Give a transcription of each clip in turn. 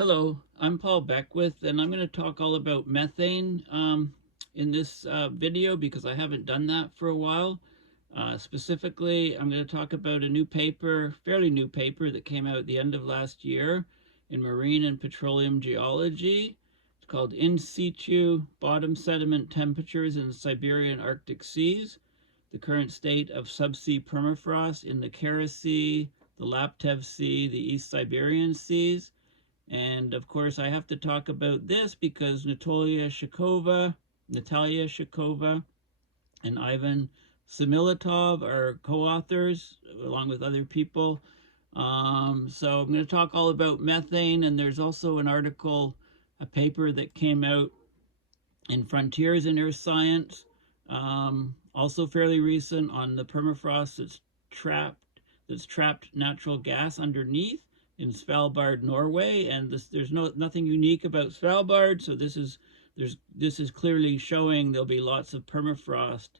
Hello, I'm Paul Beckwith, and I'm going to talk all about methane in this video because I haven't done that for a while. Specifically, I'm going to talk about a new paper, fairly new paper that came out at the end of last year in Marine and Petroleum Geology. It's called In Situ Bottom Sediment Temperatures in the Siberian Arctic Seas, the current state of subsea permafrost in the Kara Sea, the Laptev Sea, the East Siberian Seas. And of course, I have to talk about this because Natalia Shakhova and Ivan Semilitov are co-authors along with other people. So I'm going to talk all about methane, and there's also an article, a paper that came out in Frontiers in Earth Science, also fairly recent, on the permafrost that's trapped natural gas underneath in Svalbard, Norway, and there's nothing unique about Svalbard, so this is clearly showing there'll be lots of permafrost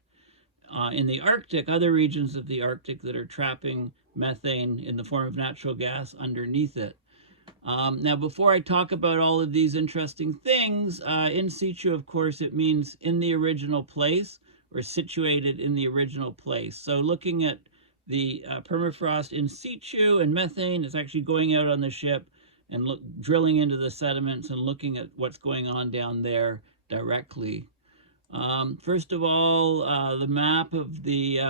in the Arctic, other regions of the Arctic that are trapping methane in the form of natural gas underneath it. Now, before I talk about all of these interesting things, in situ, of course, it means in the original place or situated in the original place. So looking at the permafrost in situ, and methane is actually going out on the ship and drilling into the sediments and looking at what's going on down there directly. First of all, the map of the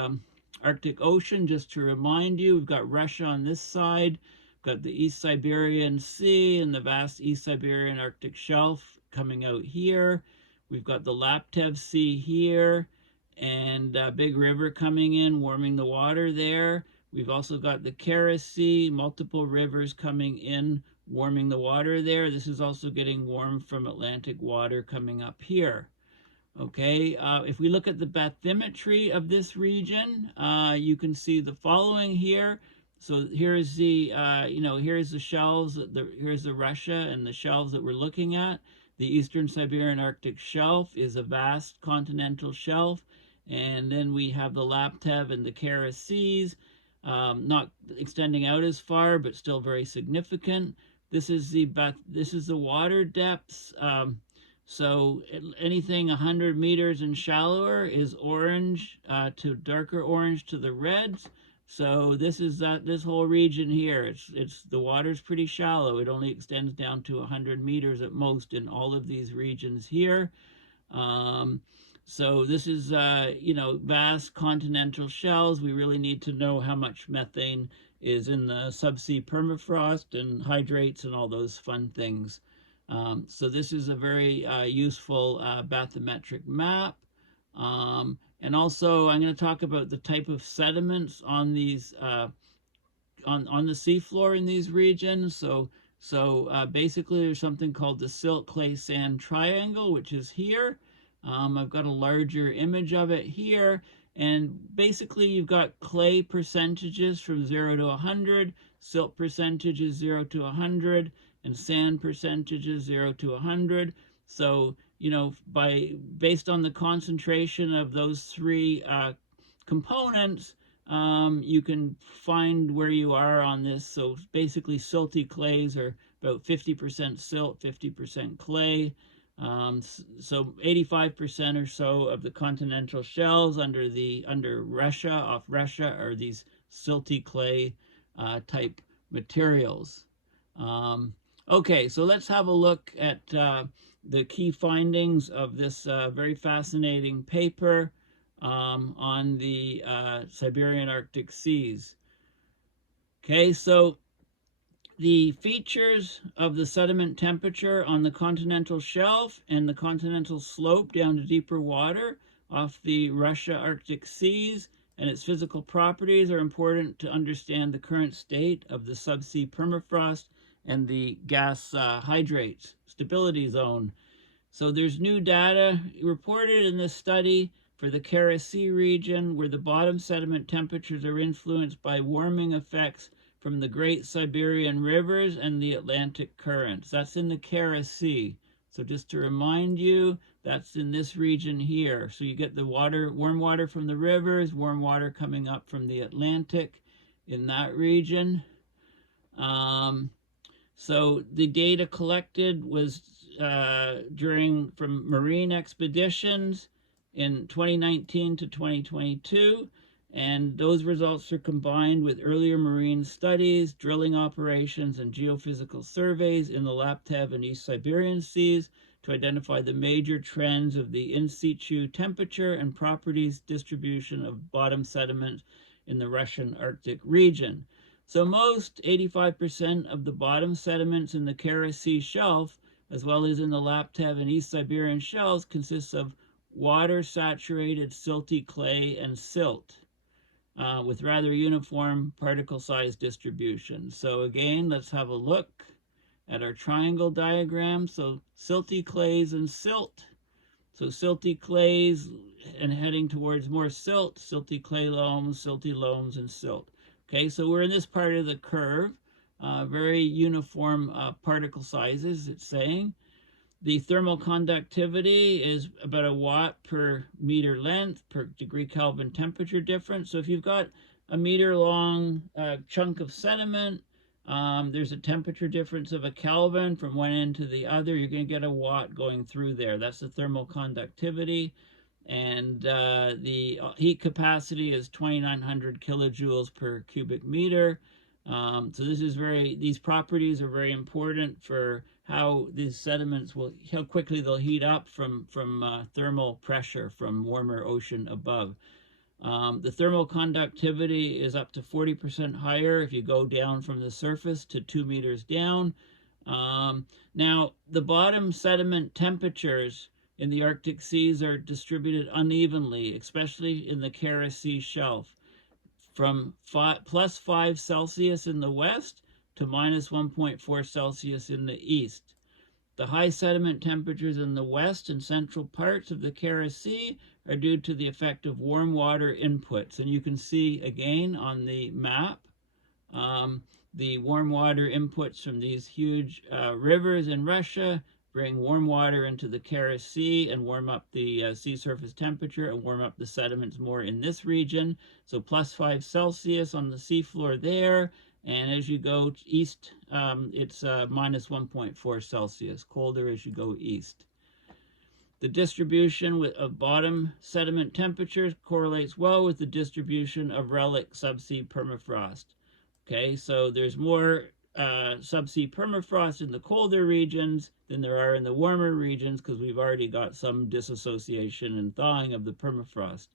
Arctic Ocean, just to remind you, we've got Russia on this side, we've got the East Siberian Sea and the vast East Siberian Arctic Shelf coming out here. We've got the Laptev Sea here, and a big river coming in, warming the water there. We've also got the Kara Sea, multiple rivers coming in, warming the water there. This is also getting warm from Atlantic water coming up here. Okay, if we look at the bathymetry of this region, you can see the following here. So here's the, here's the shelves, here's the Russia and the shelves that we're looking at. The Eastern Siberian Arctic Shelf is a vast continental shelf. And then we have the Laptev and the Kara Seas, not extending out as far, but still very significant. This is the water depths. So anything 100 meters and shallower is orange to darker orange to the reds. So this whole region here. The water's pretty shallow. It only extends down to 100 meters at most in all of these regions here. So this is, vast continental shells. We really need to know how much methane is in the subsea permafrost and hydrates and all those fun things. So this is a very useful bathymetric map. And also I'm going to talk about the type of sediments on these on the seafloor in these regions. So basically there's something called the silt clay sand triangle, which is here. I've got a larger image of it here, and basically you've got clay percentages from 0 to 100, silt percentages 0 to 100, and sand percentages 0 to 100. So, based on the concentration of those three components, you can find where you are on this. So basically silty clays are about 50% silt, 50% clay. So 85% or so of the continental shells under Russia, off Russia, are these silty clay type materials. Okay, so let's have a look at the key findings of this very fascinating paper on the Siberian Arctic seas. Okay, so the features of the sediment temperature on the continental shelf and the continental slope down to deeper water off the Russia Arctic seas and its physical properties are important to understand the current state of the subsea permafrost and the gas hydrates stability zone. So there's new data reported in this study for the Kara Sea region, where the bottom sediment temperatures are influenced by warming effects from the Great Siberian Rivers and the Atlantic currents. That's in the Kara Sea. So just to remind you, that's in this region here. So you get the warm water from the rivers, warm water coming up from the Atlantic in that region. So the data collected was from marine expeditions in 2019 to 2022, and those results are combined with earlier marine studies, drilling operations, and geophysical surveys in the Laptev and East Siberian seas to identify the major trends of the in situ temperature and properties distribution of bottom sediment in the Russian Arctic region. So most 85% of the bottom sediments in the Kara Sea shelf, as well as in the Laptev and East Siberian shelves, consists of water-saturated silty clay and silt with rather uniform particle size distribution. So again, let's have a look at our triangle diagram. So silty clays and silt. So silty clays and heading towards more silt, silty clay loams, silty loams, and silt. Okay, so we're in this part of the curve, very uniform particle sizes, it's saying. The thermal conductivity is about a watt per meter length per degree Kelvin temperature difference. So if you've got a meter long chunk of sediment, there's a temperature difference of a Kelvin from one end to the other. You're going to get a watt going through there. That's the thermal conductivity. And the heat capacity is 2,900 kilojoules per cubic meter. So these properties are very important for how these sediments how quickly they'll heat up from thermal pressure from warmer ocean above. The thermal conductivity is up to 40% higher if you go down from the surface to 2 meters down. Now, the bottom sediment temperatures in the Arctic seas are distributed unevenly, especially in the Kara Sea shelf, from +5 Celsius in the west to -1.4 Celsius in the east. The high sediment temperatures in the west and central parts of the Kara Sea are due to the effect of warm water inputs. And you can see again on the map the warm water inputs from these huge rivers in Russia bring warm water into the Kara Sea and warm up the sea surface temperature and warm up the sediments more in this region. So +5 Celsius on the seafloor there. And as you go east, it's -1.4 Celsius, colder as you go east. The distribution of bottom sediment temperatures correlates well with the distribution of relic subsea permafrost. Okay, so there's more subsea permafrost in the colder regions than there are in the warmer regions because we've already got some disassociation and thawing of the permafrost.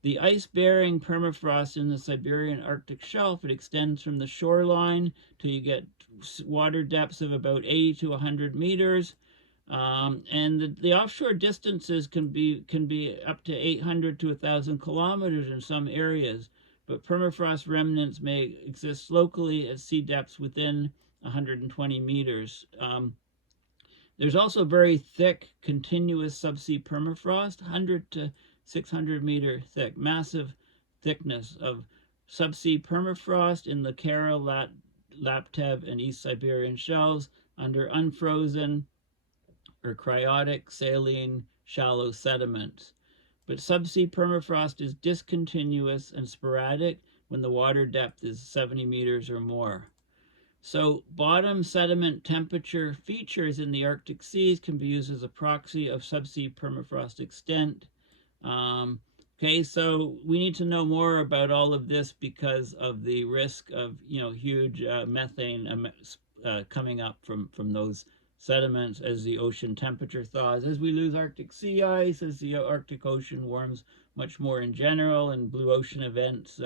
The ice-bearing permafrost in the Siberian Arctic shelf, it extends from the shoreline till you get water depths of about 80 to 100 meters. And the offshore distances can be up to 800 to 1,000 kilometers in some areas. But permafrost remnants may exist locally at sea depths within 120 meters. There's also very thick, continuous subsea permafrost, 100 to 600 meter thick, massive thickness of subsea permafrost in the Kara, Laptev, and East Siberian shelves under unfrozen or cryotic saline shallow sediments. But subsea permafrost is discontinuous and sporadic when the water depth is 70 meters or more. So bottom sediment temperature features in the Arctic seas can be used as a proxy of subsea permafrost extent. Okay, so we need to know more about all of this because of the risk of huge methane coming up from those sediments as the ocean temperature thaws. As we lose Arctic sea ice, as the Arctic Ocean warms much more in general, and blue ocean events,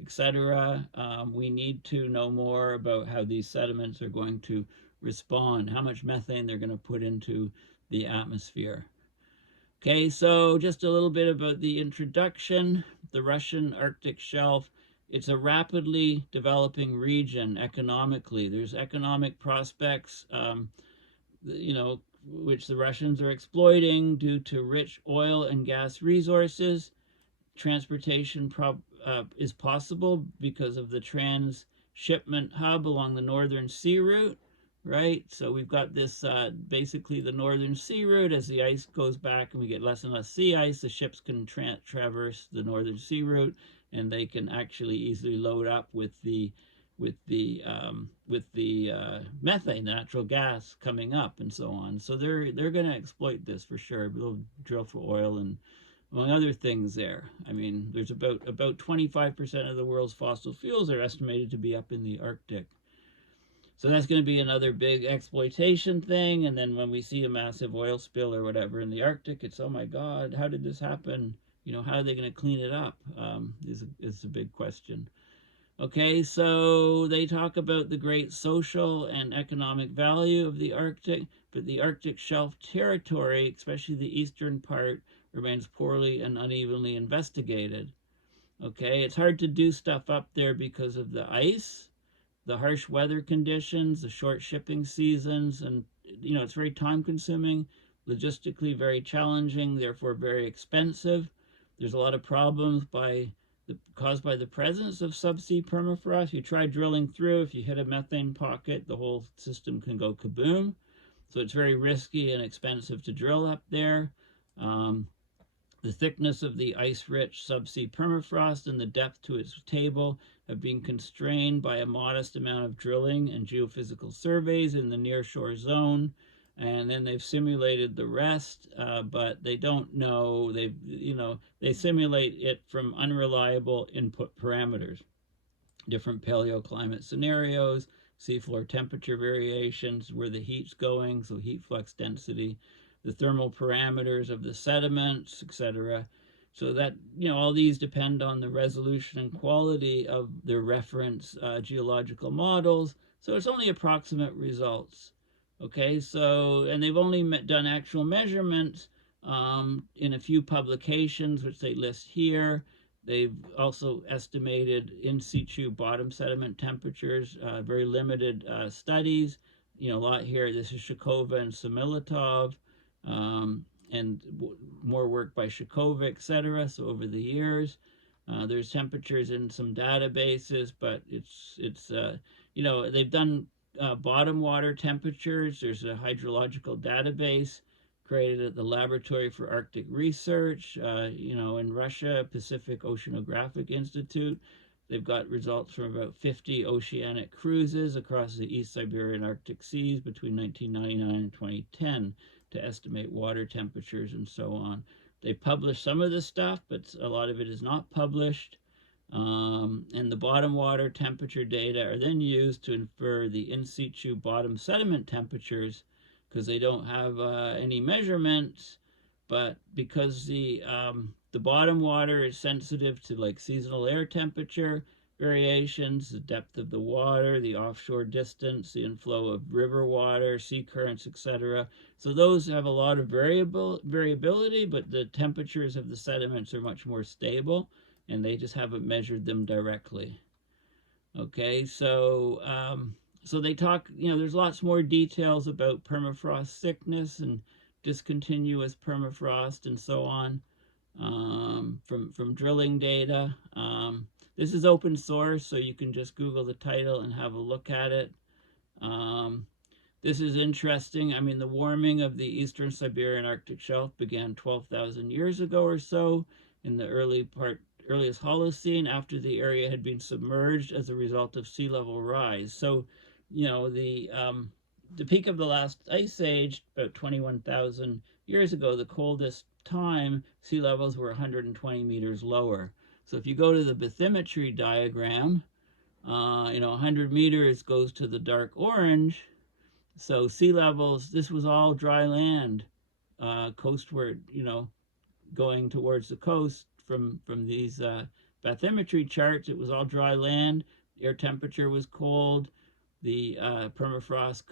etc., we need to know more about how these sediments are going to respond, how much methane they're going to put into the atmosphere. Okay, so just a little bit about the introduction. The Russian Arctic shelf, it's a rapidly developing region economically. There's economic prospects which the Russians are exploiting due to rich oil and gas resources. Transportation is possible because of the transshipment hub along the Northern Sea Route, right? So we've got this, basically the Northern Sea Route. As the ice goes back and we get less and less sea ice, the ships can traverse the Northern Sea Route, and they can actually easily load up with the with the methane, the natural gas coming up and so on. So they're going to exploit this for sure. They'll drill for oil and among other things there. I mean, there's about 25% of the world's fossil fuels are estimated to be up in the Arctic. So that's going to be another big exploitation thing. And then when we see a massive oil spill or whatever in the Arctic, it's, oh my God, how did this happen? You know, how are they going to clean it up? Is a big question. Okay, so they talk about the great social and economic value of the Arctic, but the Arctic shelf territory, especially the eastern part, remains poorly and unevenly investigated. Okay, it's hard to do stuff up there because of the ice, the harsh weather conditions, the short shipping seasons, and you know, it's very time consuming, logistically very challenging, therefore very expensive. There's a lot of problems caused by the presence of subsea permafrost. You try drilling through, if you hit a methane pocket, the whole system can go kaboom. So it's very risky and expensive to drill up there. The thickness of the ice-rich subsea permafrost and the depth to its table have been constrained by a modest amount of drilling and geophysical surveys in the nearshore zone. And then they've simulated the rest, but they don't know. They simulate it from unreliable input parameters, different paleoclimate scenarios, seafloor temperature variations, where the heat's going, so heat flux density, the thermal parameters of the sediments, etc. So that, you know, all these depend on the resolution and quality of their reference geological models. So it's only approximate results. Okay, so, and they've only done actual measurements in a few publications, which they list here. They've also estimated in situ bottom sediment temperatures, very limited studies. You know, a lot here. This is Shakhova and Semilitov, and more work by Shakhova, etc. So over the years, there's temperatures in some databases, but it's you know, they've done bottom water temperatures. There's a hydrological database created at the Laboratory for Arctic Research, you know, in Russia, Pacific Oceanographic Institute. They've got results from about 50 oceanic cruises across the East Siberian Arctic seas between 1999 and 2010 to estimate water temperatures and so on. They published some of this stuff, but a lot of it is not published. And the bottom water temperature data are then used to infer the in situ bottom sediment temperatures, because they don't have any measurements, but because the bottom water is sensitive to like seasonal air temperature variations, the depth of the water, the offshore distance, the inflow of river water, sea currents, etc. So those have a lot of variability, but the temperatures of the sediments are much more stable, and they just haven't measured them directly. Okay, so so they talk, you know, there's lots more details about permafrost thickness and discontinuous permafrost and so on from drilling data. This is open source, so you can just Google the title and have a look at it. This is interesting. I mean, the warming of the eastern Siberian Arctic shelf began 12,000 years ago or so in the earliest Holocene, after the area had been submerged as a result of sea level rise. So, you know, the peak of the last ice age, about 21,000 years ago, the coldest time, sea levels were 120 meters lower. So if you go to the bathymetry diagram, you know, 100 meters goes to the dark orange. So sea levels, this was all dry land, coastward, you know, going towards the coast from these bathymetry charts. It was all dry land. Air temperature was cold. The permafrost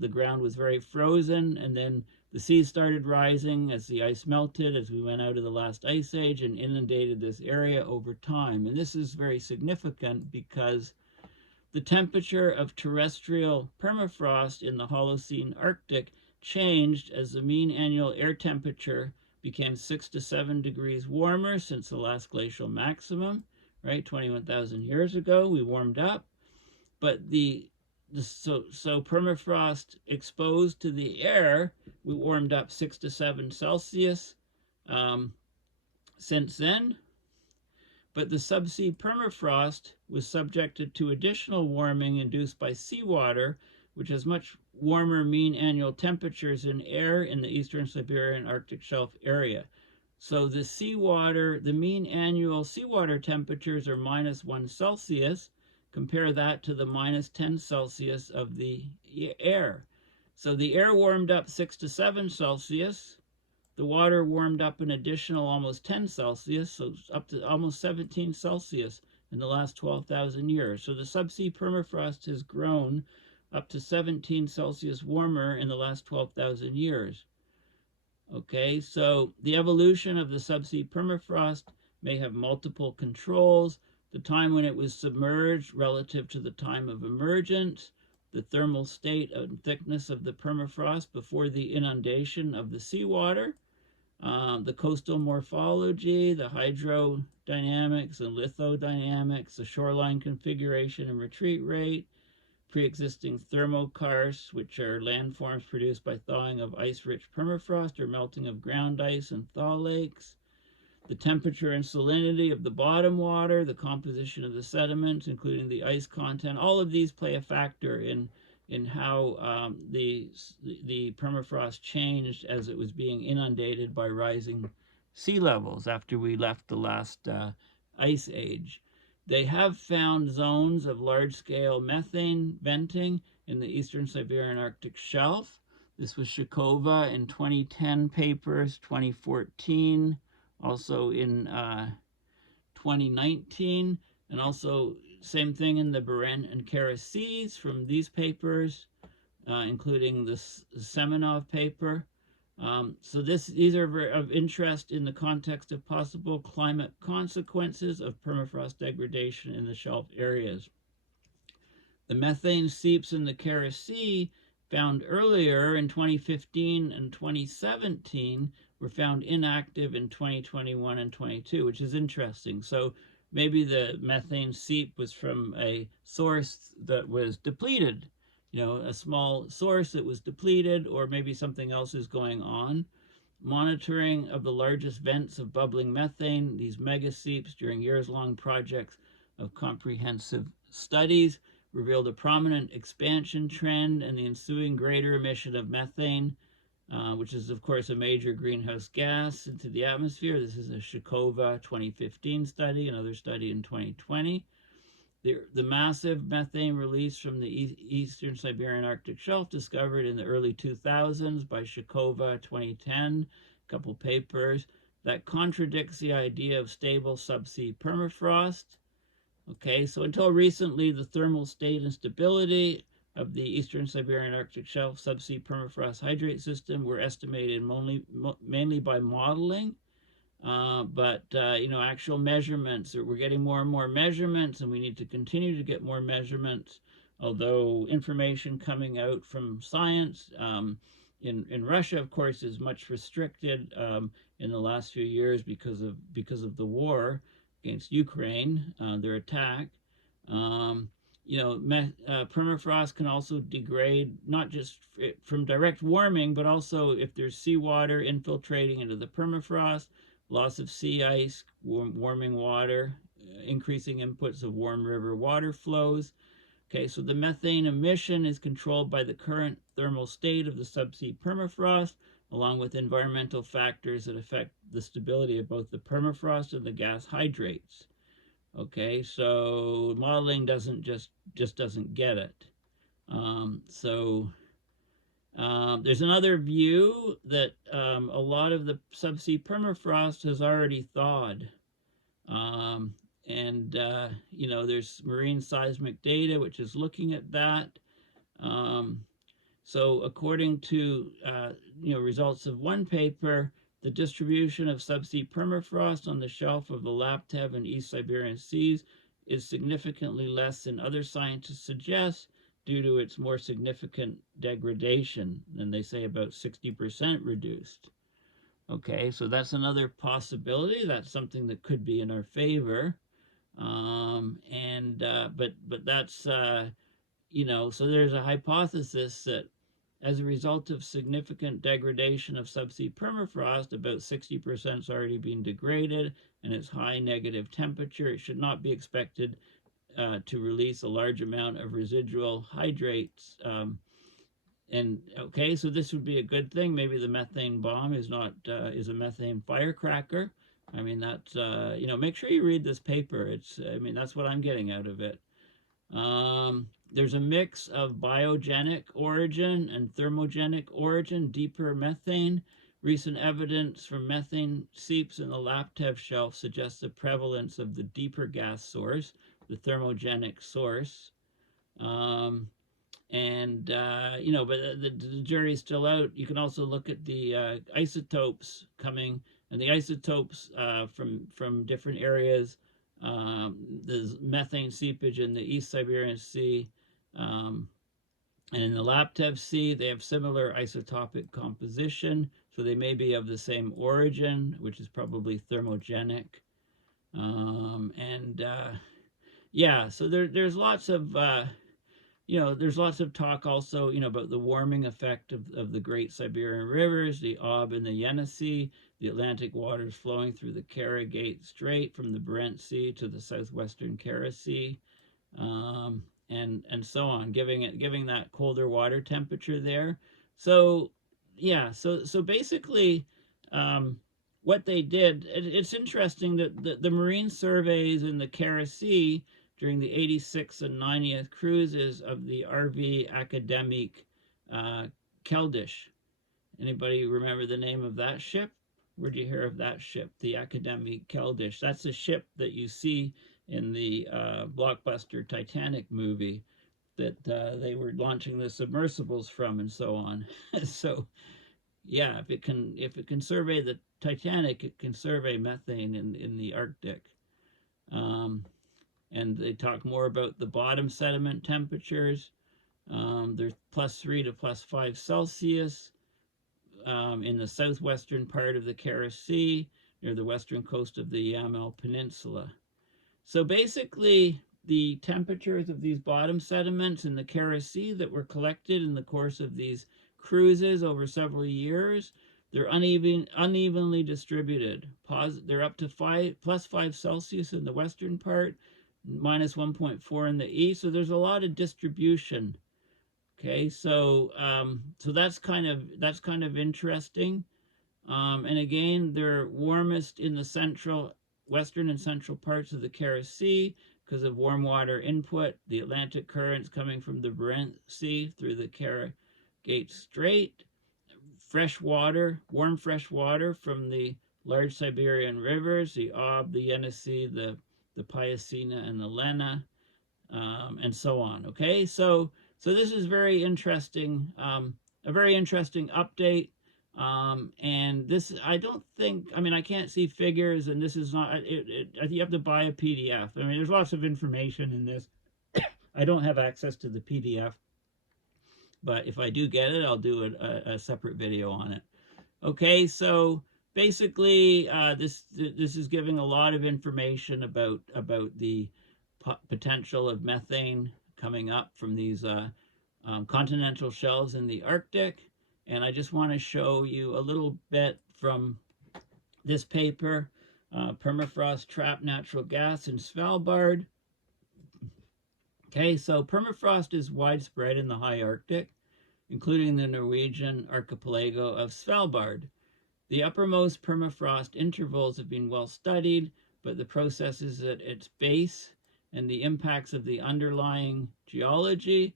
the ground was very frozen, and then the seas started rising as the ice melted, as we went out of the last ice age, and inundated this area over time. And this is very significant because the temperature of terrestrial permafrost in the Holocene Arctic changed as the mean annual air temperature became 6 to 7 degrees warmer since the last glacial maximum, right? 21,000 years ago, we warmed up. But so permafrost exposed to the air, we warmed up 6 to 7 Celsius since then. But the subsea permafrost was subjected to additional warming induced by seawater, which has much warmer mean annual temperatures in air in the eastern Siberian Arctic shelf area. So the seawater, the mean annual seawater temperatures are -1 Celsius. Compare that to the -10 Celsius of the air. So the air warmed up 6 to 7 Celsius. The water warmed up an additional almost 10 Celsius, so up to almost 17 Celsius in the last 12,000 years. So the subsea permafrost has grown up to 17 Celsius warmer in the last 12,000 years. Okay, so the evolution of the subsea permafrost may have multiple controls: the time when it was submerged relative to the time of emergence, the thermal state and thickness of the permafrost before the inundation of the seawater, the coastal morphology, the hydrodynamics and lithodynamics, the shoreline configuration and retreat rate, pre-existing thermokarsts, which are landforms produced by thawing of ice-rich permafrost or melting of ground ice and thaw lakes, the temperature and salinity of the bottom water, the composition of the sediments, including the ice content. All of these play a factor in how the permafrost changed as it was being inundated by rising sea levels after we left the last ice age. They have found zones of large-scale methane venting in the eastern Siberian Arctic shelf. This was Shakhova in 2010 papers, 2014, also in 2019, and also same thing in the Barents and Kara Seas from these papers, including the Semilitov paper. So these are of interest in the context of possible climate consequences of permafrost degradation in the shelf areas. The methane seeps in the Kara Sea found earlier in 2015 and 2017 were found inactive in 2021 and 22, which is interesting. So maybe the methane seep was from a source that was depleted, a small source that was depleted, or maybe something else is going on. Monitoring of the largest vents of bubbling methane, these mega seeps during years-long projects of comprehensive studies, revealed a prominent expansion trend and the ensuing greater emission of methane, which is, of course, a major greenhouse gas into the atmosphere. This is a Shakhova 2015 study, another study in 2020. The massive methane release from the eastern Siberian Arctic shelf discovered in the early 2000s by Shakhova 2010, a couple papers, that contradicts the idea of stable subsea permafrost. Okay, so until recently, the thermal state and stability of the eastern Siberian Arctic shelf subsea permafrost hydrate system were estimated mainly by modeling. But actual measurements, we're getting more and more measurements, and we need to continue to get more measurements, although information coming out from science in Russia, of course, is much restricted in the last few years because of the war against Ukraine, their attack. Permafrost can also degrade not just from direct warming, but also if there's seawater infiltrating into the permafrost, loss of sea ice, warming water, increasing inputs of warm river water flows. Okay, so the methane emission is controlled by the current thermal state of the subsea permafrost, along with environmental factors that affect the stability of both the permafrost and the gas hydrates. Okay, so modeling just doesn't get it. There's another view that a lot of the subsea permafrost has already thawed. There's marine seismic data which is looking at that. So according to results of one paper, the distribution of subsea permafrost on the shelf of the Laptev and East Siberian seas is significantly less than other scientists suggest, due to its more significant degradation, and they say about 60% reduced. Okay, so that's another possibility. That's something that could be in our favor. But that's, so there's a hypothesis that as a result of significant degradation of subsea permafrost, about 60% has already been degraded, and its high negative temperature, it should not be expected to release a large amount of residual hydrates. And okay, so this would be a good thing. Maybe the methane bomb is not is a methane firecracker. I mean, that's make sure you read this paper. I mean, that's what I'm getting out of it. There's a mix of biogenic origin and thermogenic origin, deeper methane. Recent evidence from methane seeps in the Laptev shelf suggests the prevalence of the deeper gas source, the thermogenic source. But the jury's still out. You can also look at the isotopes coming, and the isotopes from different areas. There's methane seepage in the East Siberian Sea, and in the Laptev Sea, they have similar isotopic composition, so they may be of the same origin, which is probably thermogenic. Yeah, so there's lots of there's lots of talk also, about the warming effect of the Great Siberian Rivers, the Ob and the Yenisei, the Atlantic waters flowing through the Karagate Strait from the Barents Sea to the southwestern Kara Sea, and so on, giving that colder water temperature there. So yeah, so basically, what they did, it's interesting that the marine surveys in the Kara Sea during the 86th and 90th cruises of the RV Academic Keldysh. Anybody remember the name of that ship? Where'd you hear of that ship, the Academic Keldysh? That's the ship that you see in the blockbuster Titanic movie that they were launching the submersibles from, and so on. So yeah, if it can survey the Titanic, it can survey methane in the Arctic. And they talk more about the bottom sediment temperatures. They're +3 to +5 Celsius in the southwestern part of the Kara Sea, near the western coast of the Yamal Peninsula. So basically, the temperatures of these bottom sediments in the Kara Sea that were collected in the course of these cruises over several years, they're unevenly distributed. They're up to +5 Celsius in the western part, -1.4 in the east. So there's a lot of distribution. Okay, so that's kind of interesting. And again, they're warmest in the western and central parts of the Kara Sea because of warm water input, the Atlantic currents coming from the Barents Sea through the Karagate Strait, warm fresh water from the large Siberian rivers, the Ob, the Yenisei, the Pyasina, and the Lena, and so on. Okay, so this is very interesting, a very interesting update. And this, I don't think, I mean, I can't see figures, and this is not, you have to buy a PDF. I mean, there's lots of information in this. I don't have access to the PDF, but if I do get it, I'll do a separate video on it. Okay, so basically, this is giving a lot of information about the potential of methane coming up from these continental shelves in the Arctic. And I just want to show you a little bit from this paper, Permafrost Trapped Natural Gas in Svalbard. Okay, so permafrost is widespread in the high Arctic, including the Norwegian archipelago of Svalbard. The uppermost permafrost intervals have been well studied, but the processes at its base and the impacts of the underlying geology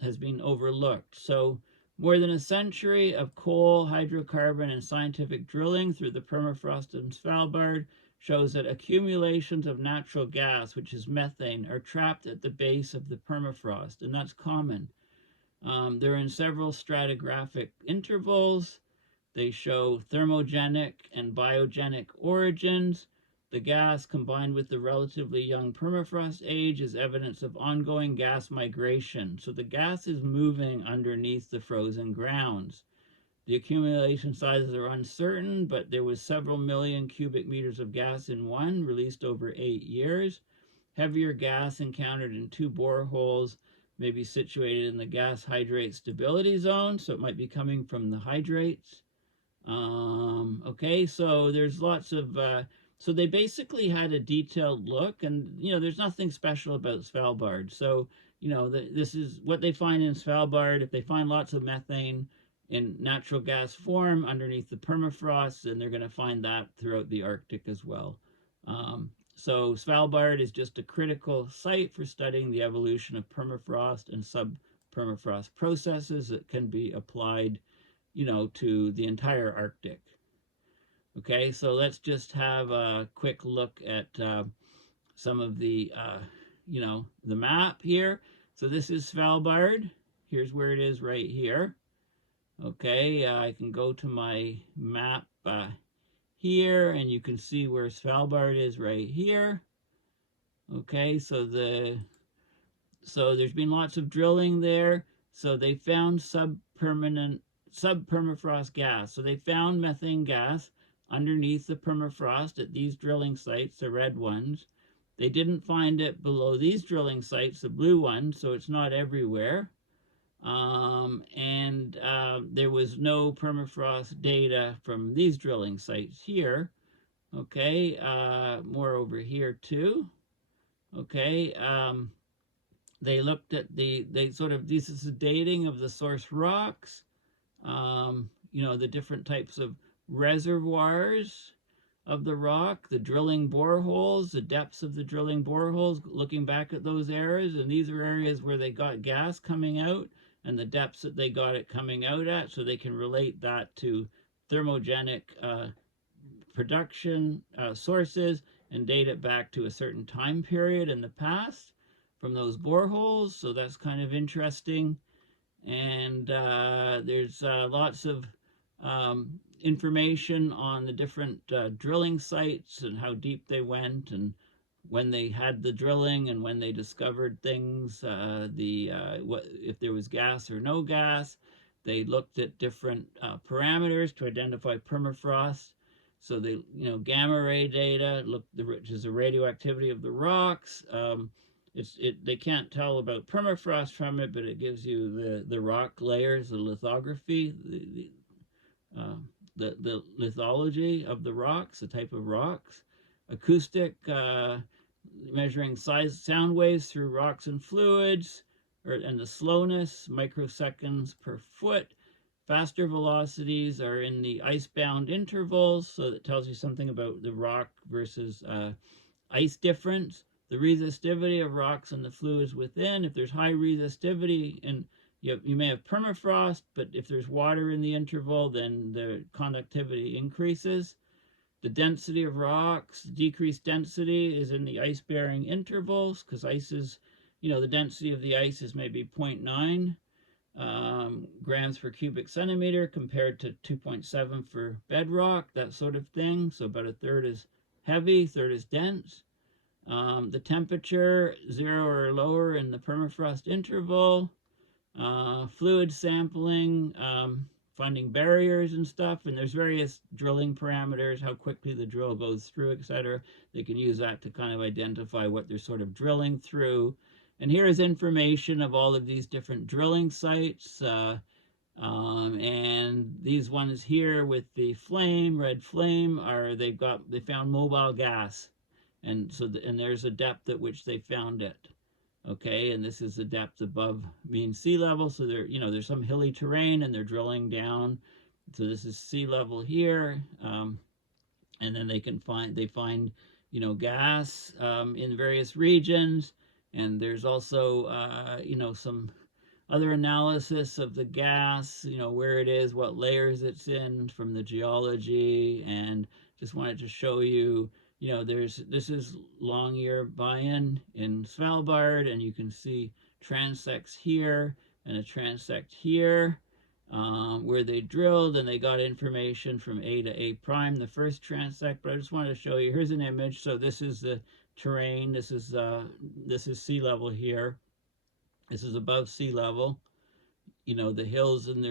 has been overlooked. So more than a century of coal, hydrocarbon, and scientific drilling through the permafrost in Svalbard shows that accumulations of natural gas, which is methane, are trapped at the base of the permafrost, and that's common. They're in several stratigraphic intervals. They show thermogenic and biogenic origins. The gas, combined with the relatively young permafrost age, is evidence of ongoing gas migration. So the gas is moving underneath the frozen grounds. The accumulation sizes are uncertain, but there was several million cubic meters of gas in one, released over 8 years. Heavier gas encountered in 2 boreholes may be situated in the gas hydrate stability zone, so it might be coming from the hydrates. Okay, so there's lots of, so they basically had a detailed look, and there's nothing special about Svalbard. So, this is what they find in Svalbard. If they find lots of methane in natural gas form underneath the permafrost, then they're going to find that throughout the Arctic as well. So Svalbard is just a critical site for studying the evolution of permafrost and sub-permafrost processes that can be applied, to the entire Arctic. Okay, so let's just have a quick look at some of the, the map here. So this is Svalbard. Here's where it is right here. Okay, I can go to my map here, and you can see where Svalbard is right here. Okay, so there's been lots of drilling there. So they found sub-permafrost gas. So they found methane gas underneath the permafrost at these drilling sites, the red ones. They didn't find it below these drilling sites, the blue ones, so it's not everywhere. There was no permafrost data from these drilling sites here. Okay, more over here too. Okay, they looked at this is the dating of the source rocks, the different types of reservoirs of the rock, the drilling boreholes, the depths of the drilling boreholes, looking back at those areas. And these are areas where they got gas coming out and the depths that they got it coming out at, so they can relate that to thermogenic production sources and date it back to a certain time period in the past from those boreholes. So that's kind of interesting. And there's lots of information on the different drilling sites and how deep they went and when they had the drilling and when they discovered things, what if there was gas or no gas. They looked at different parameters to identify permafrost. So they, gamma ray data, which is the radioactivity of the rocks. They can't tell about permafrost from it, but it gives you the rock layers, the lithography, the lithology of the rocks, the type of rocks. Acoustic, measuring sound waves through rocks and fluids, and the slowness, microseconds per foot. Faster velocities are in the ice-bound intervals, so that tells you something about the rock versus ice difference. The resistivity of rocks and the fluids within. If there's high resistivity, and you may have permafrost, but if there's water in the interval, then the conductivity increases. The density of rocks, decreased density is in the ice-bearing intervals, because ice is, the density of the ice is maybe 0.9 grams per cubic centimeter compared to 2.7 for bedrock, that sort of thing. So about a third is heavy, third is dense. The temperature, 0 or lower in the permafrost interval. Fluid sampling, finding barriers and stuff, and there's various drilling parameters, how quickly the drill goes through, etc. They can use that to kind of identify what they're sort of drilling through. And here is information of all of these different drilling sites. And these ones here with the flame, red flame, they found mobile gas. And so, and there's a depth at which they found it. Okay, and this is the depth above mean sea level. So there's some hilly terrain, and they're drilling down. So this is sea level here, and then they find gas in various regions, and there's also some other analysis of the gas, where it is, what layers it's in from the geology, and just wanted to show you. This is Longyearbyen in Svalbard, and you can see transects here and a transect here, where they drilled, and they got information from A to A prime, the first transect. But I just wanted to show you. Here's an image. So this is the terrain. This is sea level here. This is above sea level. The hills, and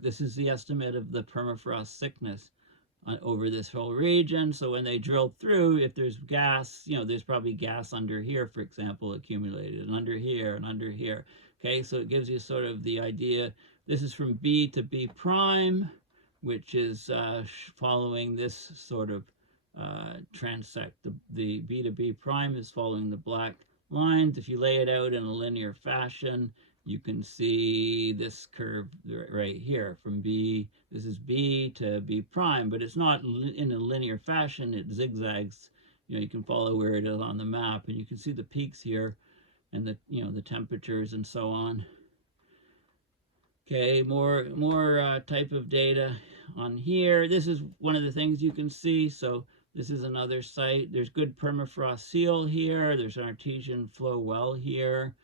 this is the estimate of the permafrost thickness over this whole region. So when they drill through, if there's gas, there's probably gas under here, for example, accumulated, and under here, and under here. Okay, so it gives you sort of the idea. This is from B to B prime, which is following this sort of transect. The B to B prime is following the black lines. If you lay it out in a linear fashion, you can see this curve right here from B. This is B to B prime, but it's not in a linear fashion. It zigzags. You can follow where it is on the map, and you can see the peaks here and the temperatures and so on. Okay, more type of data on here. This is one of the things you can see. So this is another site. There's good permafrost seal here. There's an artesian flow well here.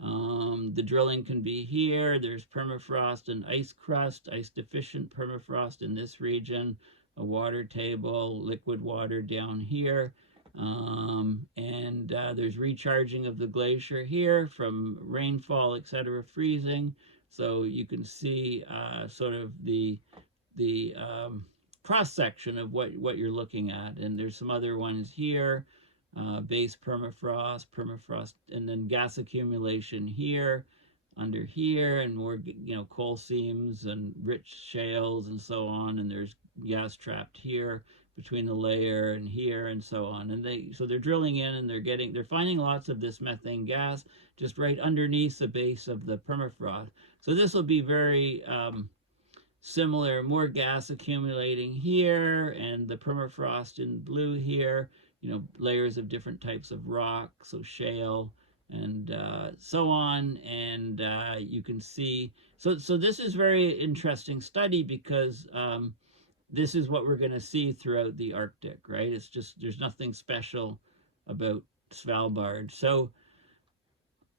The drilling can be here. There's permafrost and ice crust, ice deficient permafrost in this region, a water table, liquid water down here. There's recharging of the glacier here from rainfall, etc., freezing. So you can see sort of the cross section of what you're looking at. And there's some other ones here. Base permafrost, and then gas accumulation here, under here, and more, coal seams and rich shales and so on. And there's gas trapped here between the layer and here and so on. And they're drilling in, and they're finding lots of this methane gas just right underneath the base of the permafrost. So this will be very similar, more gas accumulating here, and the permafrost in blue here. Layers of different types of rock, so shale and so on. And you can see, so this is very interesting study because this is what we're going to see throughout the Arctic, right? It's just, there's nothing special about Svalbard. So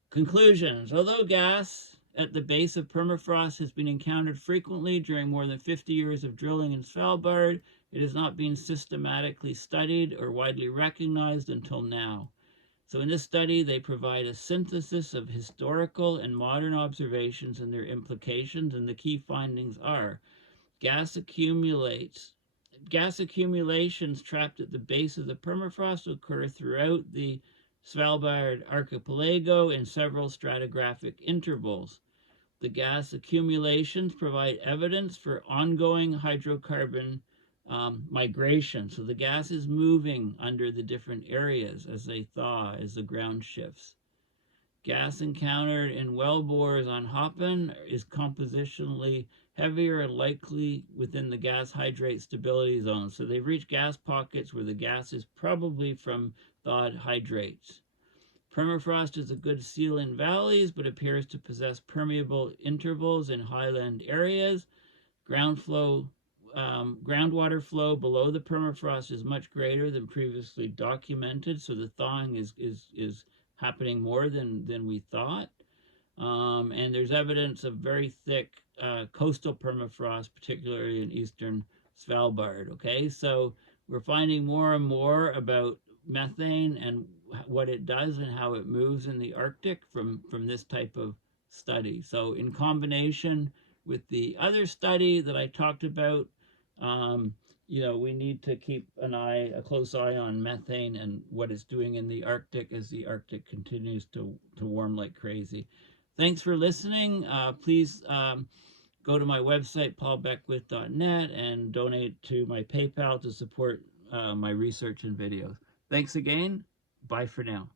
conclusions: although gas at the base of permafrost has been encountered frequently during more than 50 years of drilling in Svalbard, it has not been systematically studied or widely recognized until now. So in this study, they provide a synthesis of historical and modern observations and their implications, and the key findings are: gas accumulations trapped at the base of the permafrost occur throughout the Svalbard archipelago in several stratigraphic intervals. The gas accumulations provide evidence for ongoing hydrocarbon migration. So the gas is moving under the different areas as they thaw, as the ground shifts. Gas encountered in well bores on Hoppen is compositionally heavier and likely within the gas hydrate stability zone. So they've reached gas pockets where the gas is probably from thawed hydrates. Permafrost is a good seal in valleys, but appears to possess permeable intervals in highland areas. Groundwater flow below the permafrost is much greater than previously documented, so the thawing is happening more than we thought. And there's evidence of very thick coastal permafrost, particularly in eastern Svalbard. Okay, so we're finding more and more about methane and what it does and how it moves in the Arctic from this type of study. So in combination with the other study that I talked about, we need to keep a close eye on methane and what it's doing in the Arctic as the Arctic continues to warm like crazy. Thanks for listening. Please go to my website, paulbeckwith.net, and donate to my PayPal to support my research and videos. Thanks again. Bye for now.